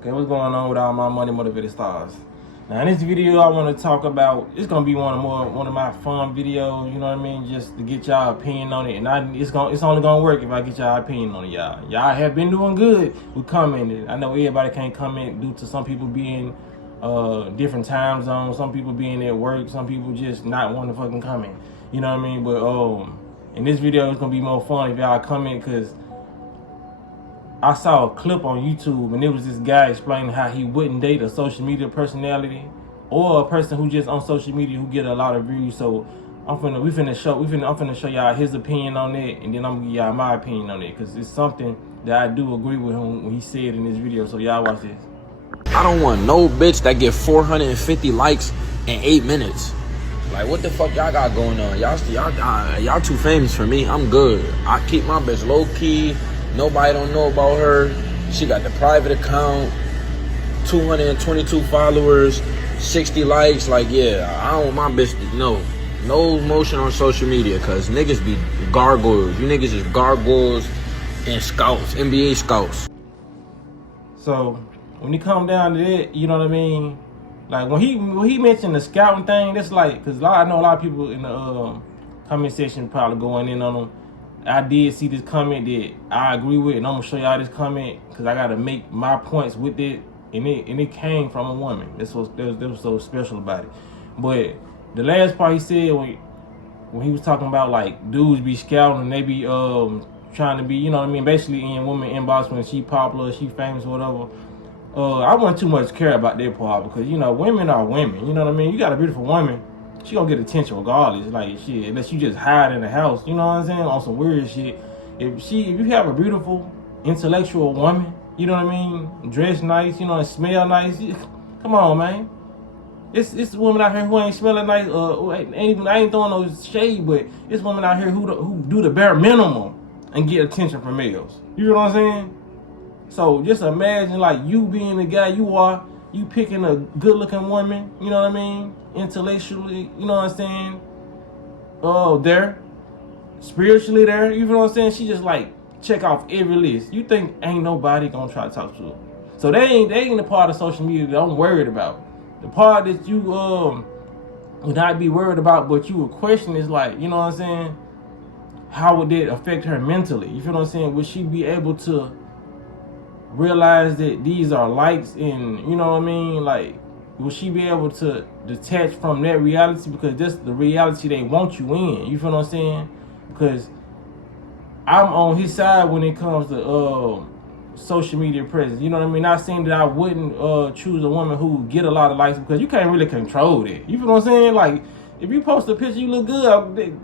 Okay, what's going on with all my money motivated stars? Now in this video, I want to talk about. It's gonna be one of my fun videos. You know what I mean? Just to get y'all opinion on it, and it's only gonna work if I get y'all opinion on it, y'all. Y'all have been doing good with commenting. I know everybody can't comment due to some people being different time zones, some people being at work, some people just not wanting to fucking comment. You know what I mean? But in this video, it's gonna be more fun if y'all comment because I saw a clip on YouTube and it was this guy explaining how he wouldn't date a social media personality or a person who just on social media who get a lot of views. So I'm finna show y'all his opinion on it, and then I'm gonna give y'all my opinion on it because it's something that I do agree with him when he said in this video. So y'all watch this. I don't want no bitch that get 450 likes in 8 minutes. Like, what the fuck y'all got going on? Y'all too famous for me. I'm good. I keep my bitch low key. Nobody don't know about her. She got the private account, 222 followers, 60 likes. Like, yeah, I don't want my bitch to know. No motion on social media, cause niggas be gargoyles. You niggas is gargoyles and scouts, NBA scouts. So when he come down to that, you know what I mean? Like when he mentioned the scouting thing, that's like, cause I know a lot of people in the comment section probably going in on them. I did see this comment that I agree with, and I'm gonna show y'all this comment because I gotta make my points with it, and it came from a woman. That was so special about it. But the last part he said when he was talking about like dudes be scouting and they be trying to be, you know what I mean, basically in women inbox when she popular, she famous or whatever. I wouldn't too much care about that part because, you know, women are women. You know what I mean? You got a beautiful woman, she gonna get attention regardless. Like, shit, unless you just hide in the house, you know what I'm saying? On some weird shit. If you have a beautiful, intellectual woman, you know what I mean? Dress nice, you know, and smell nice. Come on, man. It's women out here who ain't smelling nice. I ain't throwing no shade, but it's women out here who do the bare minimum and get attention from males. You know what I'm saying? So just imagine like you being the guy you are, you picking a good looking woman, you know what I mean? Intellectually, you know what I'm saying? There. Spiritually there, you know what I'm saying? She just like check off every list. You think ain't nobody gonna try to talk to her. So they ain't the part of social media that I'm worried about. The part that you would not be worried about, but you would question is like, you know what I'm saying? How would that affect her mentally? You feel what I'm saying? Would she be able to realize that these are likes, and you know what I mean, like will she be able to detach from that reality, because that's the reality they want you in, you feel what I'm saying? Because I'm on his side when it comes to social media presence, you know what I mean? Not saying that I wouldn't choose a woman who get a lot of likes, because you can't really control that, you feel what I'm saying? Like if you post a picture, you look good,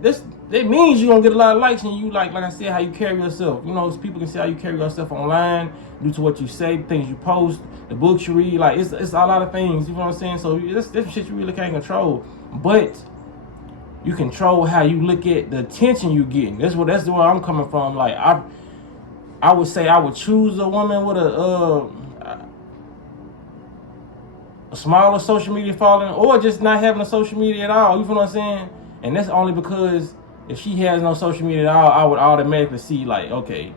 that means you're gonna get a lot of likes, and you like I said, how you carry yourself. You know, people can see how you carry yourself online due to what you say, things you post, the books you read. Like it's a lot of things. You know what I'm saying? So that's shit you really can't control, but you control how you look at the attention you getting. That's where I'm coming from. Like I would say I would choose a woman with a smaller social media following, or just not having a social media at all. You feel what I'm saying? And that's only because if she has no social media at all, I would automatically see like, okay,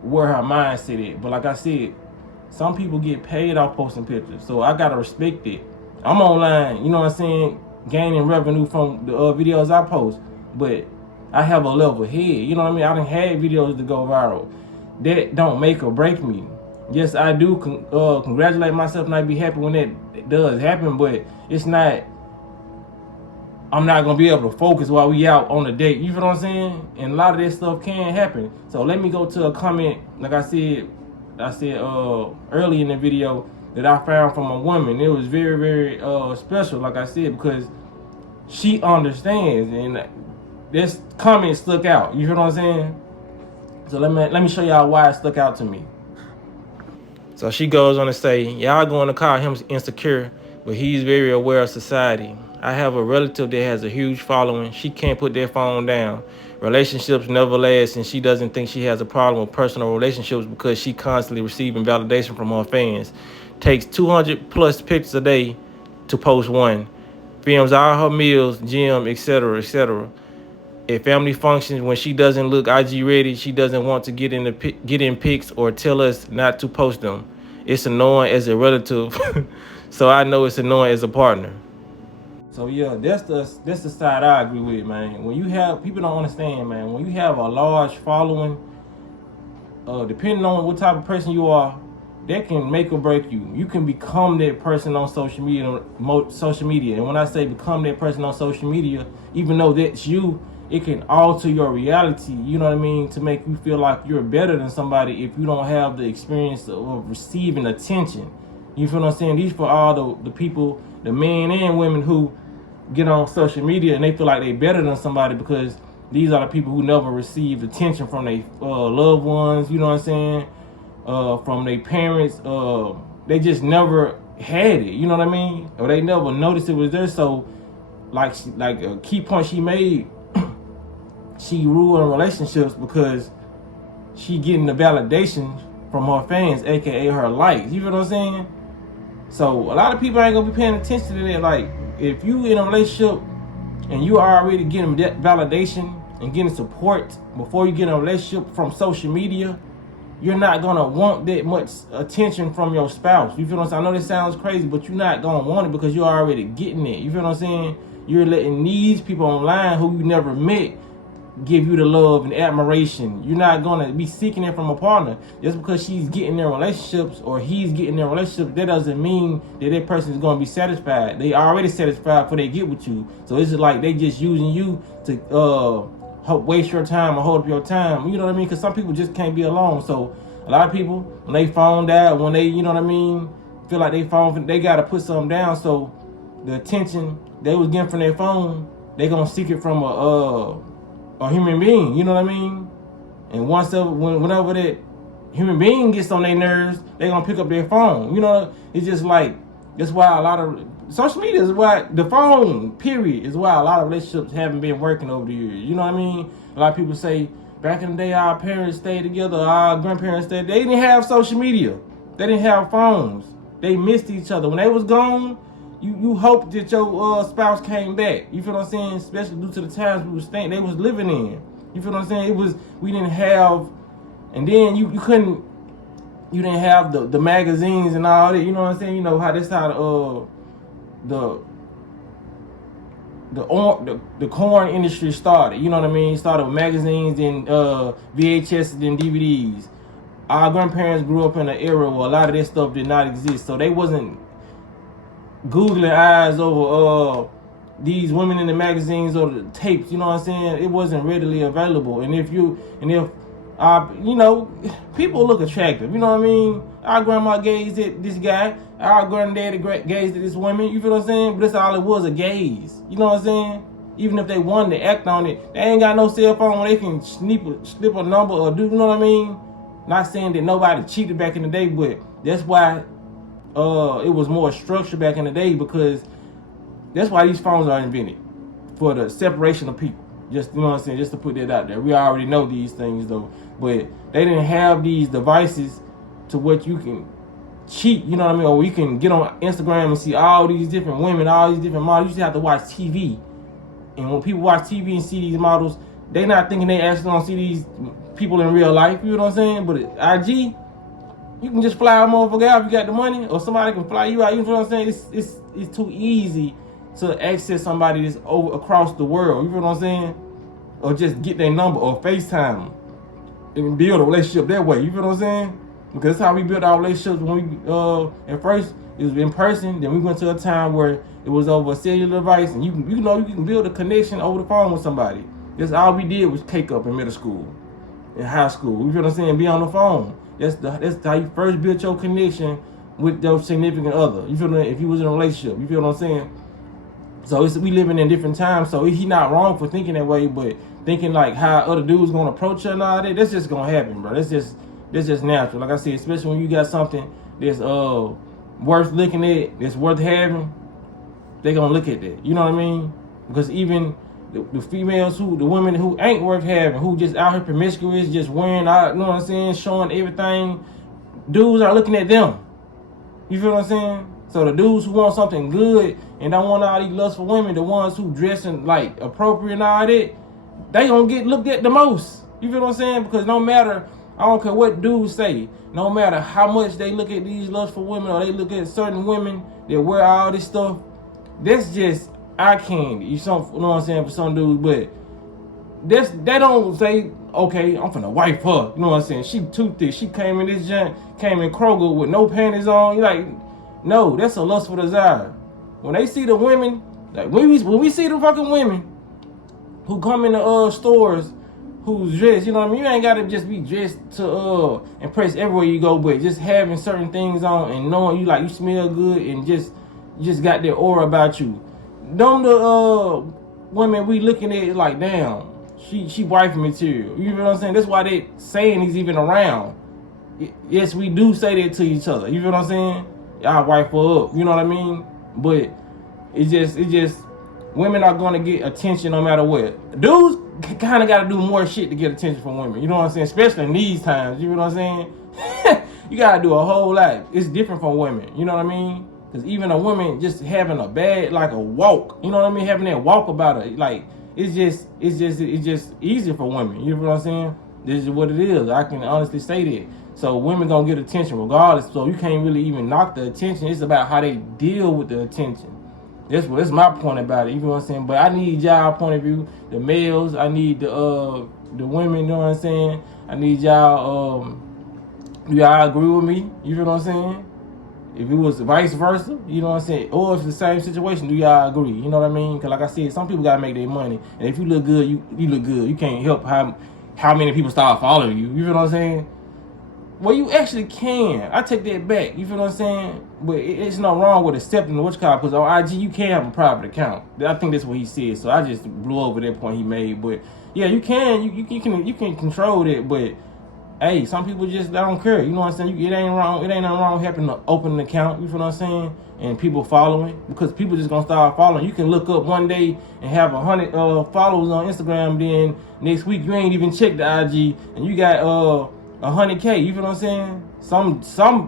where her mindset is. But like I said, some people get paid off posting pictures, so I gotta respect it. I'm online, you know what I'm saying, gaining revenue from the videos I post, but I have a level head. You know what I mean? I done had videos to go viral. That don't make or break me. Yes, I do congratulate myself and I be happy when that does happen, but it's not, I'm not gonna be able to focus while we out on a date. You feel what I'm saying? And a lot of this stuff can happen. So let me go to a comment, like I said early in the video, that I found from a woman. It was very, very special, like I said, because she understands, and this comment stuck out. You feel what I'm saying? So let me show y'all why it stuck out to me. So she goes on to say, y'all going to call him insecure, but he's very aware of society. I have a relative that has a huge following. She can't put that phone down. Relationships never last, and she doesn't think she has a problem with personal relationships because she constantly receiving validation from her fans. Takes 200 plus pictures a day to post one. Films all her meals, gym, etc., etc. At family functions, when she doesn't look IG ready, she doesn't want to get in pics or tell us not to post them. it's annoying as a relative. So I know it's annoying as a partner. So yeah, that's the side I agree with, man. When you have, people don't understand, man, when you have a large following, depending on what type of person you are, that can make or break you. You can become that person on social media. And when I say become that person on social media, even though that's you, it can alter your reality, you know what I mean, to make you feel like you're better than somebody if you don't have the experience of receiving attention. You feel what I'm saying? These for all the people, the men and women who get on social media and they feel like they better than somebody because these are the people who never received attention from their loved ones, you know what I'm saying? From their parents. They just never had it, you know what I mean? Or they never noticed it was there. So like a key point she made, she ruined relationships because she getting the validation from her fans, aka her likes. You feel what I'm saying? So a lot of people ain't gonna be paying attention to that. Like, if you in a relationship and you are already getting that validation and getting support before you get in a relationship from social media, you're not gonna want that much attention from your spouse. You feel what I'm saying? I know this sounds crazy, but you're not gonna want it because you're already getting it. You feel what I'm saying? You're letting these people online who you never met give you the love and admiration. You're not gonna be seeking it from a partner. Just because she's getting their relationships or he's getting their relationships, that doesn't mean that person is gonna be satisfied. They already satisfied before they get with you. So it's just like they just using you to waste your time or hold up your time. You know what I mean? Because some people just can't be alone. So a lot of people, when they phone out, when they, you know what I mean, feel like they gotta put something down. So the attention they was getting from their phone, they gonna seek it from a human being, you know what I mean? And whenever that human being gets on their nerves, they gonna pick up their phone. You know, it's just like, that's why a lot of social media is why the phone, period, is why a lot of relationships haven't been working over the years. You know what I mean? A lot of people say, back in the day, our parents stayed together, our grandparents stayed. They didn't have social media. They didn't have phones. They missed each other. When they was gone, you hoped that your spouse came back. You feel what I'm saying? Especially due to the times they was living in. You feel what I'm saying? We didn't have, and then you didn't have the magazines and all that. You know what I'm saying? You know how the corn industry started. You know what I mean? It started with magazines, then VHS, then DVDs. Our grandparents grew up in an era where a lot of that stuff did not exist, so they wasn't googling eyes over these women in the magazines or the tapes. You know what I'm saying? It wasn't readily available. And if you know, people look attractive. You know what I mean? Our grandma gazed at this guy. Our granddaddy gazed at this woman. You feel what I'm saying? But that's all it was, a gaze. You know what I'm saying? Even if they wanted to act on it, they ain't got no cell phone where they can slip a number or do, you know what I mean? Not saying that nobody cheated back in the day, but that's why it was more structured back in the day, because that's why these phones are invented, for the separation of people. Just, you know what I'm saying, just to put that out there. We already know these things though, but they didn't have these devices to what you can cheat, you know what I mean, or you can get on Instagram and see all these different women, all these different models. You just have to watch TV, and when people watch TV and see these models, they not thinking they actually gonna see these people in real life. You know what I'm saying? But IG, you can just fly a motherfucker out if you got the money, or somebody can fly you out. You know what I'm saying? It's too easy to access somebody that's across the world. You know what I'm saying? Or just get their number or FaceTime and build a relationship that way. You know what I'm saying? Because that's how we built our relationships. When we at first it was in person, then we went to a time where it was over a cellular device, and you can build a connection over the phone with somebody. That's all we did was cake up in middle school, in high school. You know what I'm saying? Be on the phone. That's how you first built your connection with your significant other. You feel me? If you was in a relationship, you feel what I'm saying? So we living in different times. So he not wrong for thinking that way, but thinking like how other dudes gonna approach her and all that, that's just gonna happen, bro. That's just natural. Like I said, especially when you got something that's worth looking at, that's worth having, they gonna look at that. You know what I mean? Because even the females the women who ain't worth having, who just out here promiscuous, just wearing out, you know what I'm saying, showing everything, dudes are looking at them. You feel what I'm saying? So the dudes who want something good and don't want all these lustful women, the ones who dressing like appropriate and all that, they gonna get looked at the most. You feel what I'm saying? Because no matter I don't care what dudes say. No matter how much they look at these lustful women or they look at certain women that wear all this stuff, that's just eye candy. You know what I'm saying, for some dudes, but they don't say, okay, I'm finna wipe her. You know what I'm saying? She too thick. She came in this junk, came in Kroger with no panties on. You're like, no, that's a lustful desire. When they see the women, like when we see the fucking women who come in the stores who's dressed, you know what I mean? You ain't gotta just be dressed to impress everywhere you go, but just having certain things on and knowing you like you smell good and you just got that aura about you. Them the women we looking at like, damn, she wife material. You know what I'm saying? That's why they saying he's even around. Yes, we do say that to each other. You know what I'm saying? Y'all wife her up. You know what I mean? But it's just women are gonna get attention no matter what. Dudes kind of gotta do more shit to get attention from women. You know what I'm saying? Especially in these times. You know what I'm saying? You gotta do a whole lot. It's different from women. You know what I mean? Because even a woman just having a bad, like a walk. You know what I mean? Having that walk about it, like it's just easier for women. You know what I'm saying? This is what it is. I can honestly say that. So women gonna get attention regardless. So you can't really even knock the attention. It's about how they deal with the attention. That's my point about it. You know what I'm saying? But I need y'all point of view, the males. I need the women. You know what I'm saying? I need y'all. Do y'all agree with me? You know what I'm saying? If it was vice versa, you know what I'm saying? Or if it's the same situation, do y'all agree? You know what I mean? Because like I said, some people gotta make their money, and if you look good, you look good. You can't help how many people start following you. You know what I'm saying? Well, you actually can. I take that back. You feel what I'm saying? But it's no wrong with accepting the because on IG you can have a private account. I think that's what he said. So I just blew over that point he made. But yeah, you can. You can control that. But hey, some people just don't care. You know what I'm saying? It ain't wrong. It ain't nothing wrong having to open an account. You feel what I'm saying? And people following, because people just gonna start following. You can look up one day and have 100 followers on Instagram. Then next week you ain't even checked the IG and you got 100K. You feel what I'm saying?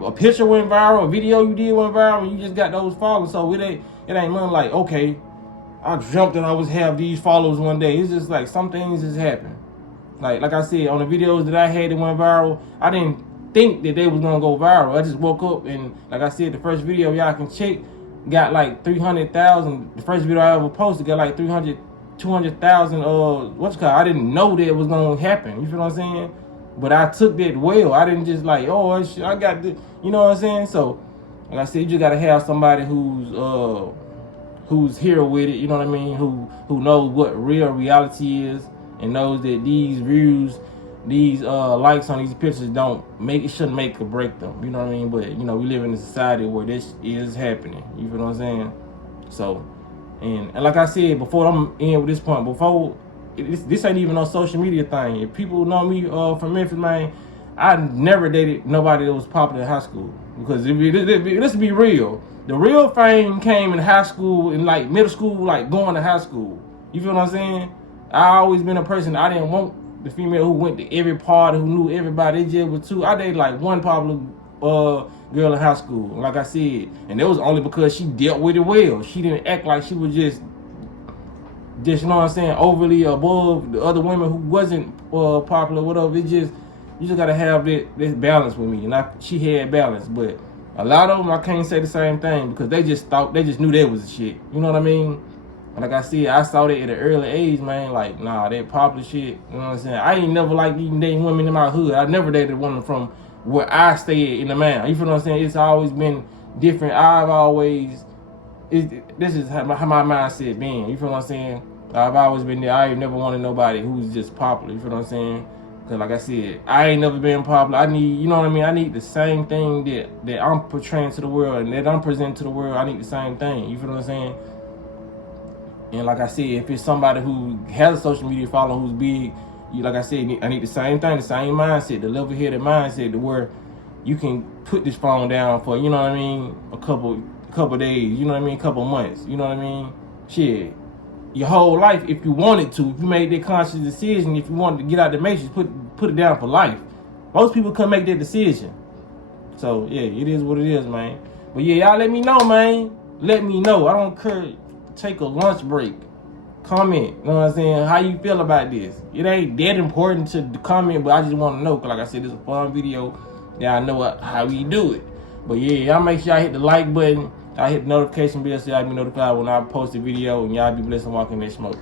A picture went viral, a video you did went viral, and you just got those followers. So it ain't nothing like, okay, I dreamt that I was have these followers one day. It's just like some things just happen. Like I said, on the videos that I had that went viral, I didn't think that they was gonna go viral. I just woke up and, like I said, the first video y'all can check got like 300,000. The first video I ever posted got like 200,000. I didn't know that it was gonna happen. You feel what I'm saying? But I took that well. I didn't just like, oh, shit, I got the, you know what I'm saying? So, like I said, you just gotta have somebody who's here with it. You know what I mean? Who knows what real reality is and knows that these views, these likes on these pictures shouldn't make or break them. You know what I mean? But you know, we live in a society where this is happening. You feel what I'm saying? So, and like I said before, I'm in with this point. This ain't even no social media thing. If people know me from Memphis, man, I never dated nobody that was popular in high school. Because let's be real. The real fame came in high school and like middle school, like going to high school. You feel what I'm saying? I always been a person, I didn't want the female who went to every party, who knew everybody. It just was too. I dated like one popular girl in high school, like I said. And that was only because she dealt with it well. She didn't act like she was just you know what I'm saying, overly above the other women who wasn't popular, whatever. You just gotta have this balance with me, and she had balance. But a lot of them, I can't say the same thing because they just knew that was the shit. You know what I mean? And like I said, I saw that at an early age, man. Like, nah, that popular shit. You know what I'm saying? I ain't never liked even dating women in my hood. I never dated a woman from where I stayed in the mountain. You feel what I'm saying? It's always been different. This is how my mindset been. You feel what I'm saying? I've always been there. I ain't never wanted nobody who's just popular. You feel what I'm saying? Because like I said, I ain't never been popular. I need, you know what I mean? I need the same thing that I'm portraying to the world and that I'm presenting to the world. I need the same thing. You feel what I'm saying? And like I said, if it's somebody who has a social media following who's big, like I said, I need the same thing, the same mindset, the level-headed mindset to where you can put this phone down for, you know what I mean, a couple days, you know what I mean, a couple months, you know what I mean? Shit, your whole life, if you wanted to, if you made that conscious decision, if you wanted to get out the matrix, put it down for life. Most people couldn't make that decision. So, yeah, it is what it is, man. But, yeah, y'all let me know, man. Let me know. I don't care. Take a lunch break. comment. You know what I'm saying? How you feel about this? It ain't that important to comment, but I just want to know. Cause like I said, it's a fun video. Yeah, I know how we do it. But yeah, y'all make sure y'all hit the like button. Y'all hit the notification bell so y'all be notified when I post a video, and y'all be blessed and walking that smoke.